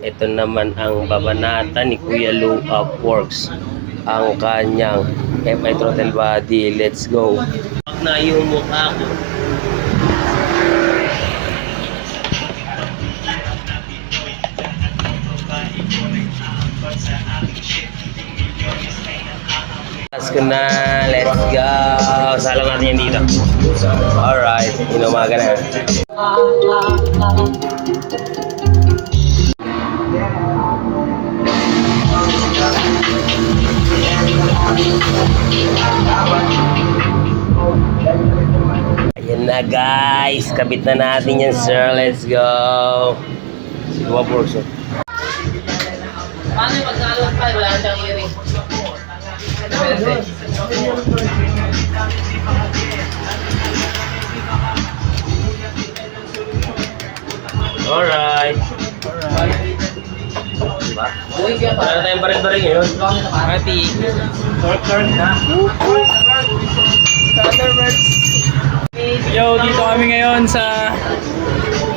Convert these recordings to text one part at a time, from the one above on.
Ito naman ang babanata ni Kuya Lou Upworks. Ang kanyang FI throttle body. Let's go. Pag na yung mukha ko. Ko na, let's go. Salang natin yan dito. Alright, inumaga na. Ayan na guys, kabit na natin yan sir, let's go. Dua porso. Paano yung magsalot pa? Wala siyang earring. Alright. Diba? Wala na tayong baril-baril ngayon. Mati. Turn na. Yo, dito kami ngayon sa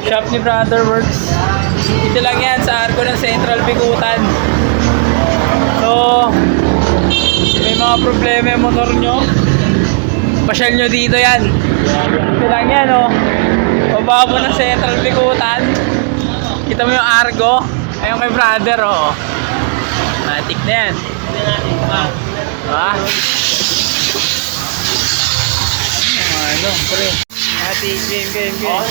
shop ni Brother Works. Dito lang yan sa Arco ng Central Bikutan. So, may mga problema yung motor nyo, pasyal nyo dito yan. Dito lang yan, oh. Pababa ng Central Bikutan. Kita mo yung Argo. Ayun kay Brother, oh. Matik na yan. Ano, pre. Ati, game. Good.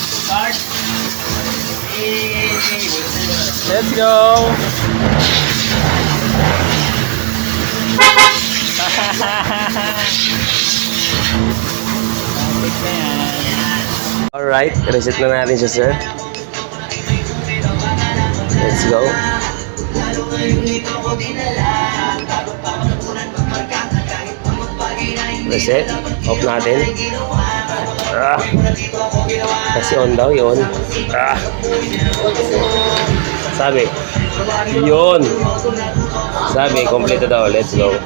Start. Let's go. Alright, reset na natin siya sir. Let's go. Reset, off natin. Kasi on daw yun. Sabi yun. Sabi, kompleto daw. Let's go.